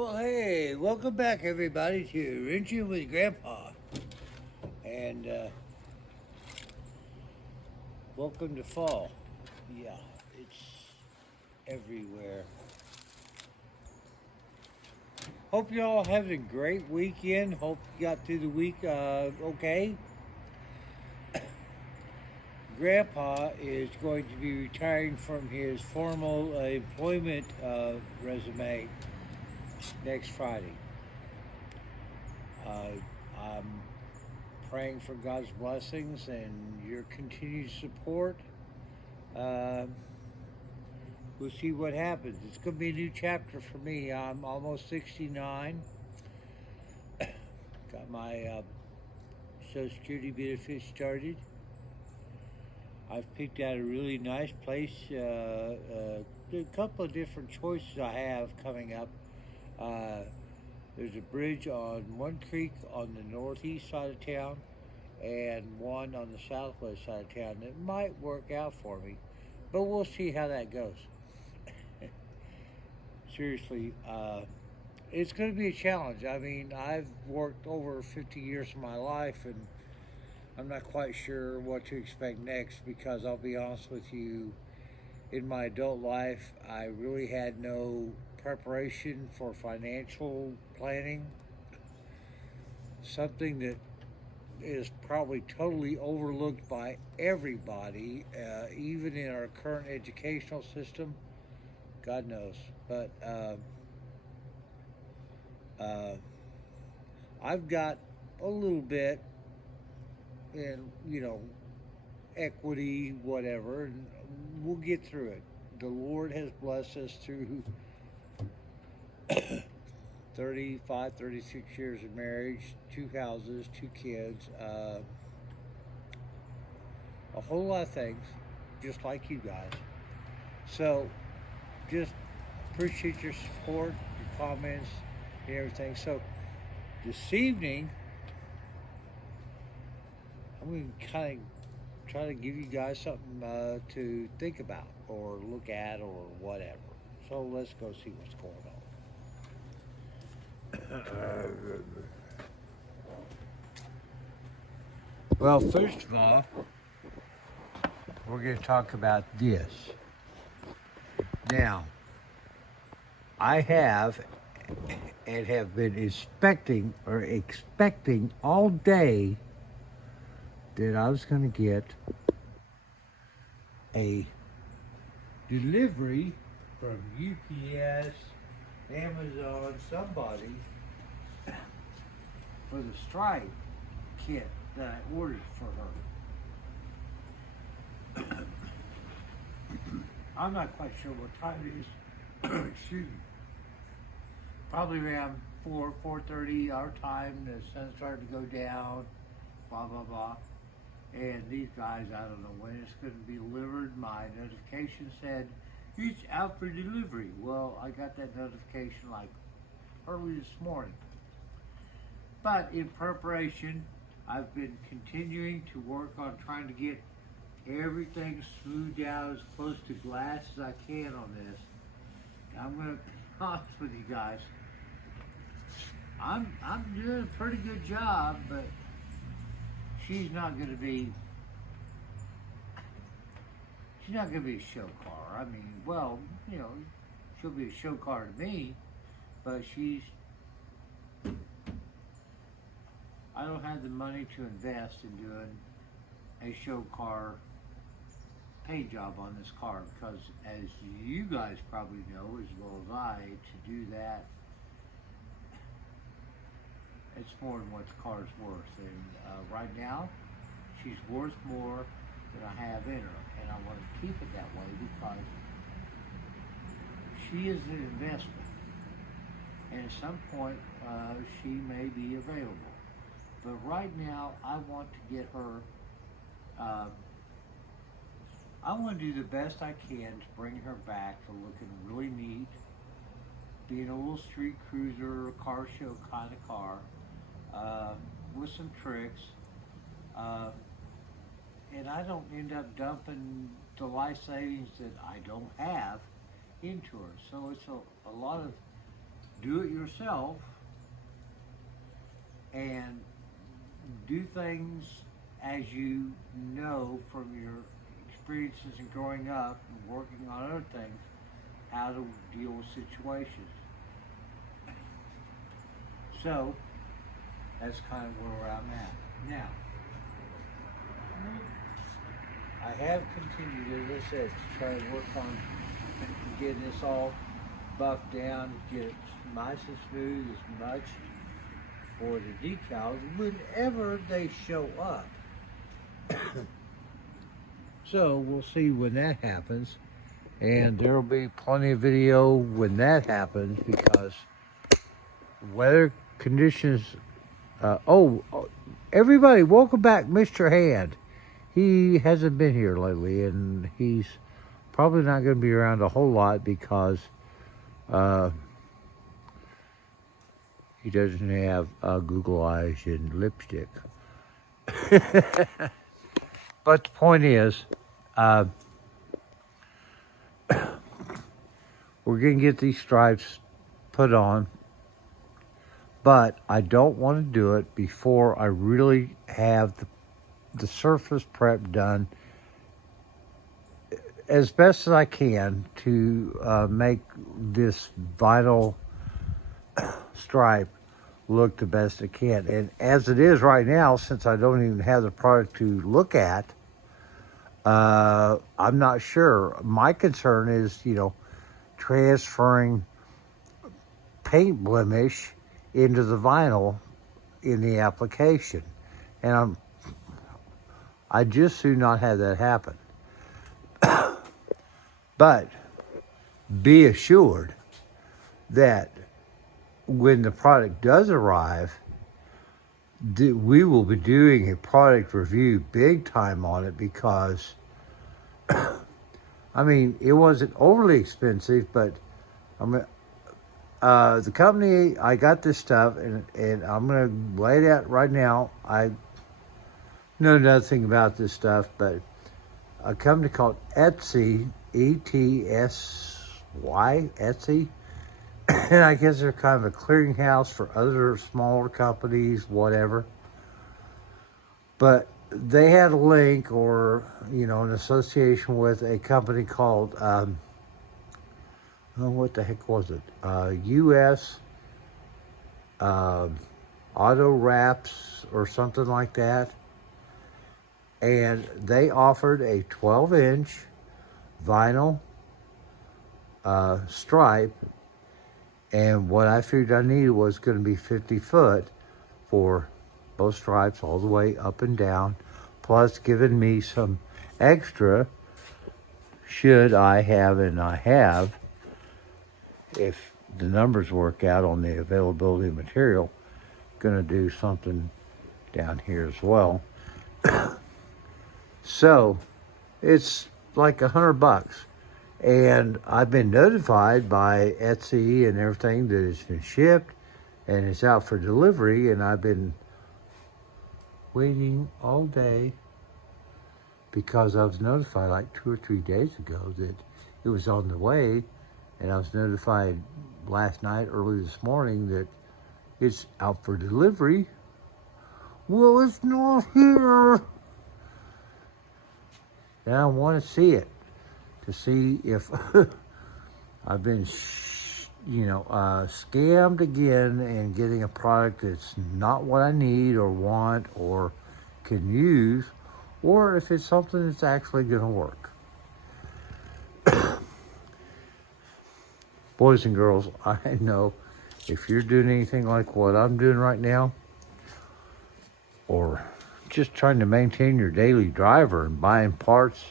Well, hey, welcome back, everybody, to Wrenching with Grandpa. And welcome to fall. Yeah, it's everywhere. Hope you all having a great weekend. Hope you got through the week okay. Grandpa is going to be retiring from his formal employment resume next Friday. I'm praying for God's blessings and your continued support. Uh, we'll see what happens. It's going to be a new chapter for me. I'm almost 69. Got my Social Security benefits started. I've picked out a really nice place. A couple of different choices I have coming up. There's a bridge on one creek on the northeast side of town and one on the southwest side of town that might work out for me, but we'll see how that goes. Seriously, it's going to be a challenge. I mean, I've worked over 50 years of my life, and I'm not quite sure what to expect next because I'll be honest with you, in my adult life, I really had no preparation for financial planning. Something that is probably totally overlooked by everybody, even in our current educational system. God knows. But uh, I've got a little bit in, equity, whatever, and we'll get through it. The Lord has blessed us through 35, 36 years of marriage, 2 houses, 2 kids, a whole lot of things, just like you guys. So, just appreciate your support, your comments, and everything. So, this evening, I'm going to kind of try to give you guys something to think about or look at or whatever. So, let's go see what's going on. Well, first of all, we're going to talk about this. Now, I have and have been expecting all day that I was going to get a delivery from UPS, Amazon, somebody for the stripe kit that I ordered for her. I'm not quite sure what time it is. Excuse me. Probably around 4:30 our time. The sun started to go down. Blah blah blah. And these guys, I don't know when it's going to be delivered. My notification said it's out for delivery. Well, I got that notification like early this morning. But in preparation, I've been continuing to work on trying to get everything smoothed out as close to glass as I can on this. I'm going to be honest with you guys. I'm doing a pretty good job, but she's not going to be a show car. I mean, well, she'll be a show car to me, but I don't have the money to invest in doing a show car paint job on this car because, as you guys probably know as well as I, to do that, it's more than what the car's worth. And right now, she's worth more than I have in her, and I want to keep it that way because she is an investment, and at some point she may be available. But right now, I want to get her. I want to do the best I can to bring her back to looking really neat, being a little street cruiser, car show kind of car, with some tricks. And I don't end up dumping the life savings that I don't have into her. So it's a lot of do it yourself and do things as you know from your experiences in growing up and working on other things, how to deal with situations. So that's kind of where I'm at. Now, I have continued, as I said, to try to work on getting this all buffed down, get it nice and smooth as much for the decals whenever they show up. So we'll see when that happens, and there will be plenty of video when that happens, because weather conditions. Everybody, welcome back, Mr. Hand. He hasn't been here lately, and he's probably not going to be around a whole lot because he doesn't have Google eyes and lipstick. But the point is, we're going to get these stripes put on, but I don't want to do it before I really have the surface prep done as best as I can to make this vinyl stripe look the best it can. And as it is right now, since I don't even have the product to look at, I'm not sure. My concern is, transferring paint blemish into the vinyl in the application. And I just do not have that happen. But be assured that when the product does arrive, we will be doing a product review big time on it, because I mean, it wasn't overly expensive, but the company, I got this stuff, and I'm going to lay it out right now. I know nothing about this stuff, but a company called Etsy, E-T-S-Y, Etsy, and I guess they're kind of a clearinghouse for other smaller companies, whatever. But they had a link, or, an association with a company called, what the heck was it? U.S. Auto Wraps or something like that. And they offered a 12-inch vinyl stripe, and what I figured I needed was going to be 50 foot for both stripes all the way up and down, plus giving me some extra should I have, and I have, if the numbers work out on the availability of material, going to do something down here as well. So it's like $100, and I've been notified by Etsy and everything that it's been shipped and it's out for delivery, and I've been waiting all day because I was notified like 2 or 3 days ago that it was on the way, and I was notified last night, early this morning, that it's out for delivery. Well, it's not here. And I want to see it, to see if I've been, scammed again and getting a product that's not what I need or want or can use, or if it's something that's actually going to work. Boys and girls, I know if you're doing anything like what I'm doing right now, or just trying to maintain your daily driver and buying parts,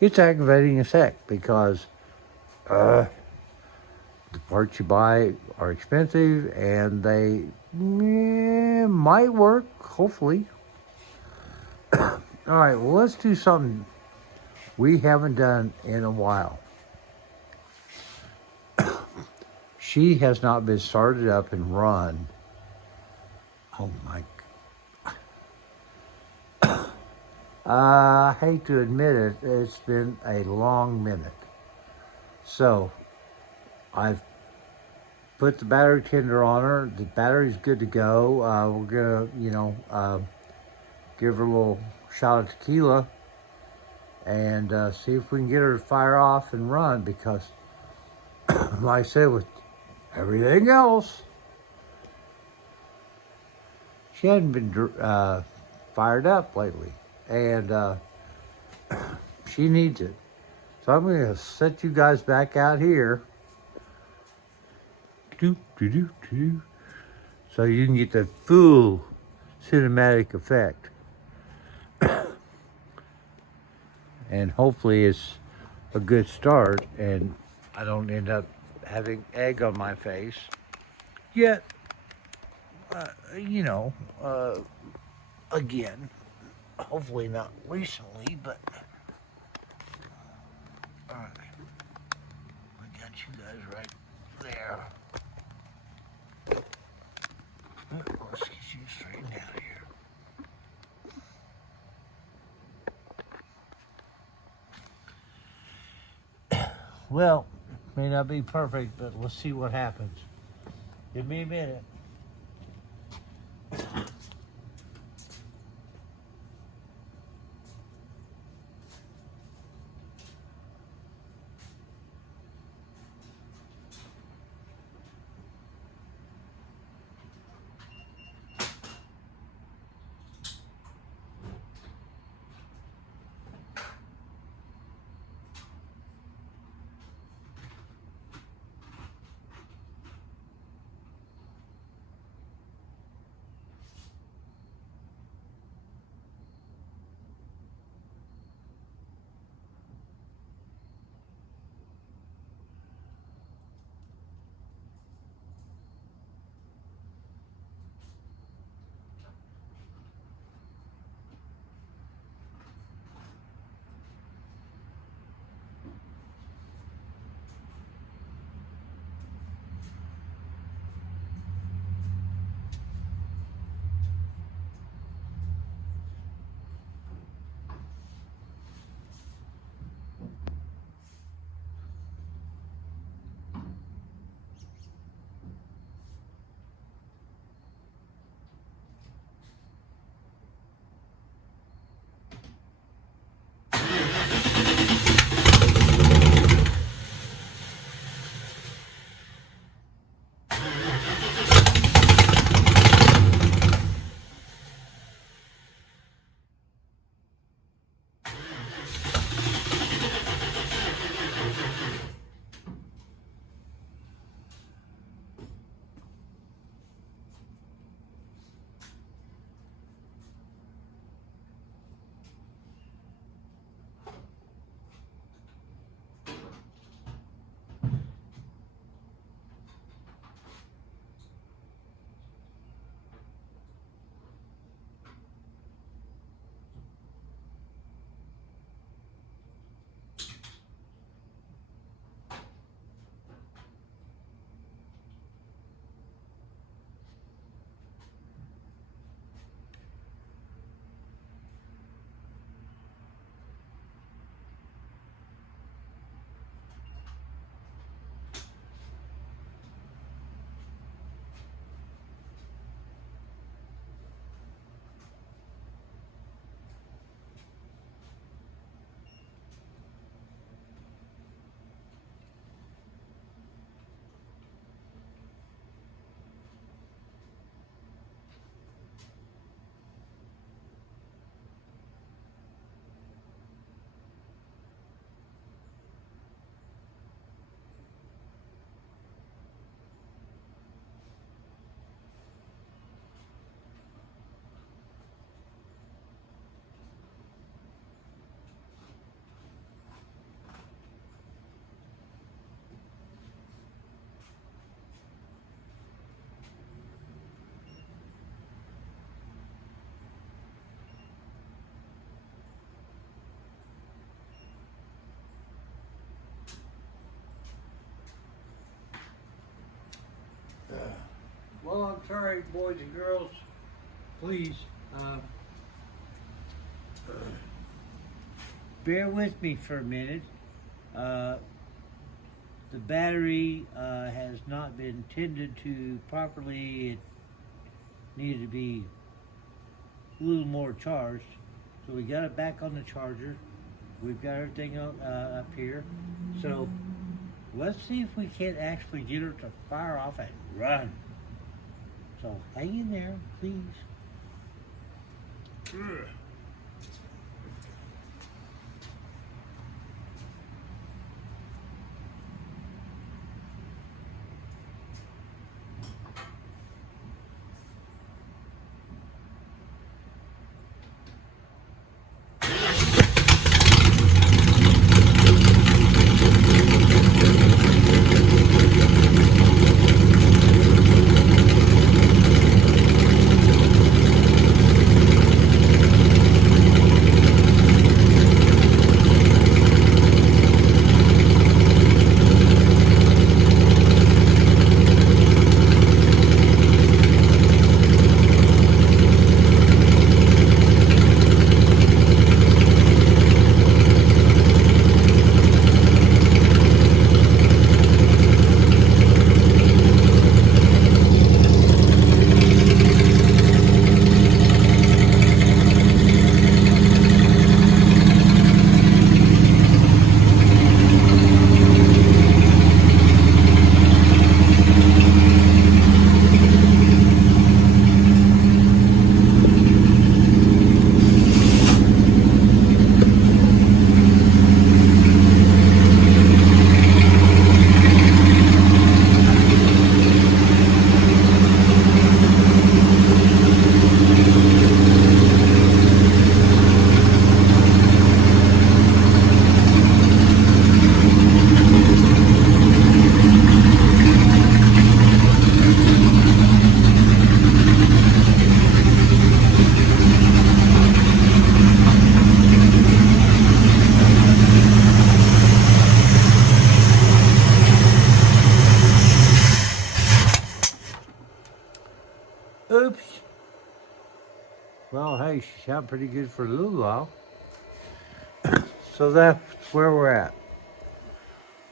it's aggravating as heck, because the parts you buy are expensive, and they might work, hopefully. All right, well, let's do something we haven't done in a while. She has not been started up and run. Oh my. I hate to admit it, it's been a long minute. So I've put the battery tender on her. The battery's good to go. We're gonna, give her a little shot of tequila and see if we can get her to fire off and run, because like I said, with everything else, she hadn't been fired up lately, and she needs it. So I'm going to set you guys back out here, so you can get the full cinematic effect. And hopefully it's a good start and I don't end up having egg on my face. Yet, again, hopefully not recently, but all right, I got you guys right there. Let's get you straightened out here. Well, may not be perfect, but let's see what happens. Give me a minute. Well, I'm sorry, boys and girls. Please, bear with me for a minute. the battery has not been tended to properly. It needed to be a little more charged. So we got it back on the charger. We've got everything up here. So let's see if we can't actually get her to fire off and run. So hang in there, please. Ugh. Oops. Well, hey, she sounded pretty good for a little while. So that's where we're at.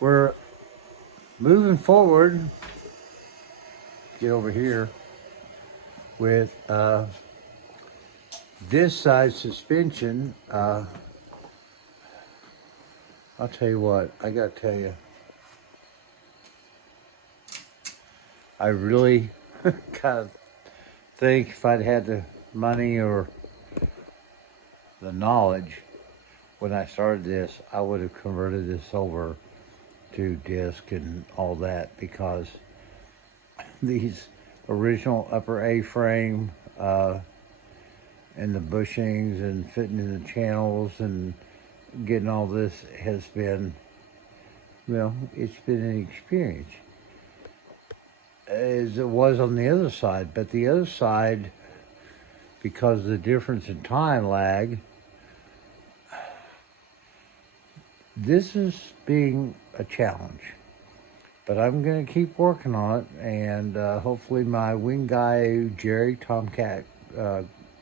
We're moving forward. Get over here with this side suspension. I'll tell you what, I gotta tell you, I really kind of think if I'd had the money or the knowledge when I started this, I would have converted this over to disc and all that, because these original upper A-frame and the bushings and fitting in the channels and getting all this has been, well, it's been an experience, as it was on the other side. But the other side, because of the difference in time lag, this is being a challenge. But I'm going to keep working on it, and hopefully my wing guy, Jerry, Tomcat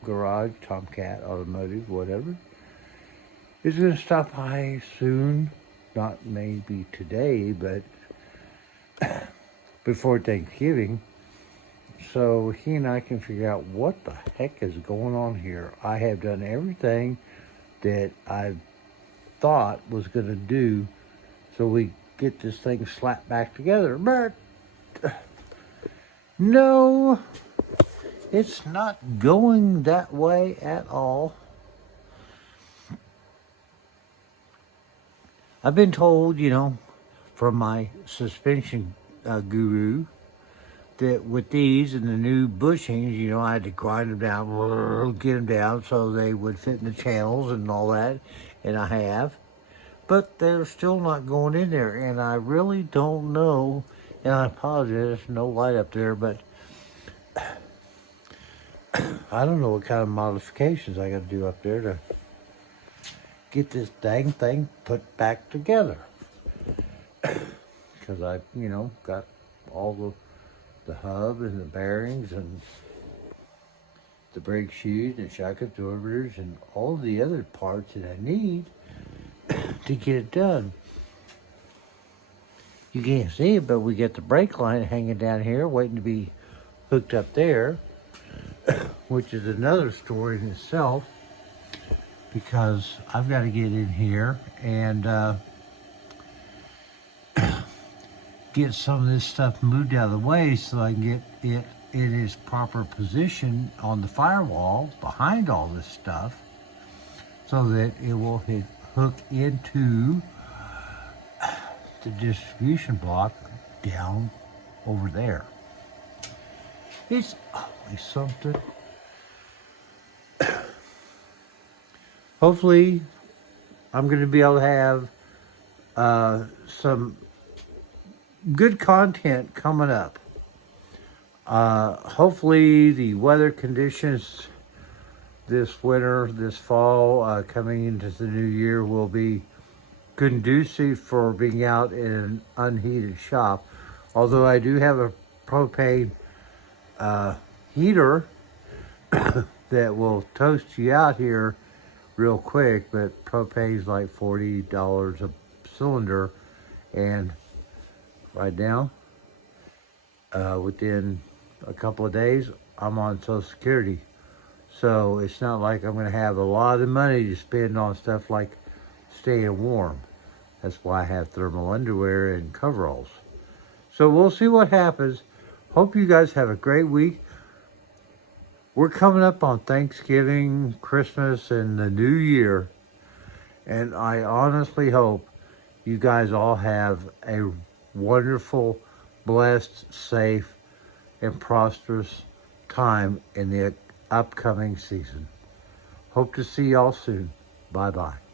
Garage, Tomcat Automotive, whatever, is going to stop by soon. Not maybe today, but before Thanksgiving, so he and I can figure out what the heck is going on here. I have done everything that I thought was going to do so we get this thing slapped back together, but no, it's not going that way at all. I've been told, you know, from my suspension guru, that with these and the new bushings, you know, I had to grind them down, get them down so they would fit in the channels and all that, and I have. But they're still not going in there, and I really don't know, and I apologize, there's no light up there, but I don't know what kind of modifications I got to do up there to get this dang thing put back together. Because I, you know, got all the hub and the bearings and the brake shoes and shock absorbers and all the other parts that I need to get it done. You can't see it, but we get the brake line hanging down here, waiting to be hooked up there, which is another story in itself, because I've got to get in here and get some of this stuff moved out of the way so I can get it in its proper position on the firewall behind all this stuff, so that it will hook into the distribution block down over there. It's always something. Hopefully, I'm going to be able to have some good content coming up. Hopefully, the weather conditions this winter, this fall, coming into the new year will be conducive for being out in an unheated shop. Although I do have a propane heater that will toast you out here real quick, but propane's like $40 a cylinder, and right now, within a couple of days, I'm on Social Security. So it's not like I'm going to have a lot of money to spend on stuff like staying warm. That's why I have thermal underwear and coveralls. So we'll see what happens. Hope you guys have a great week. We're coming up on Thanksgiving, Christmas, and the New Year. And I honestly hope you guys all have a wonderful, blessed, safe, and prosperous time in the upcoming season. Hope to see y'all soon. Bye-bye.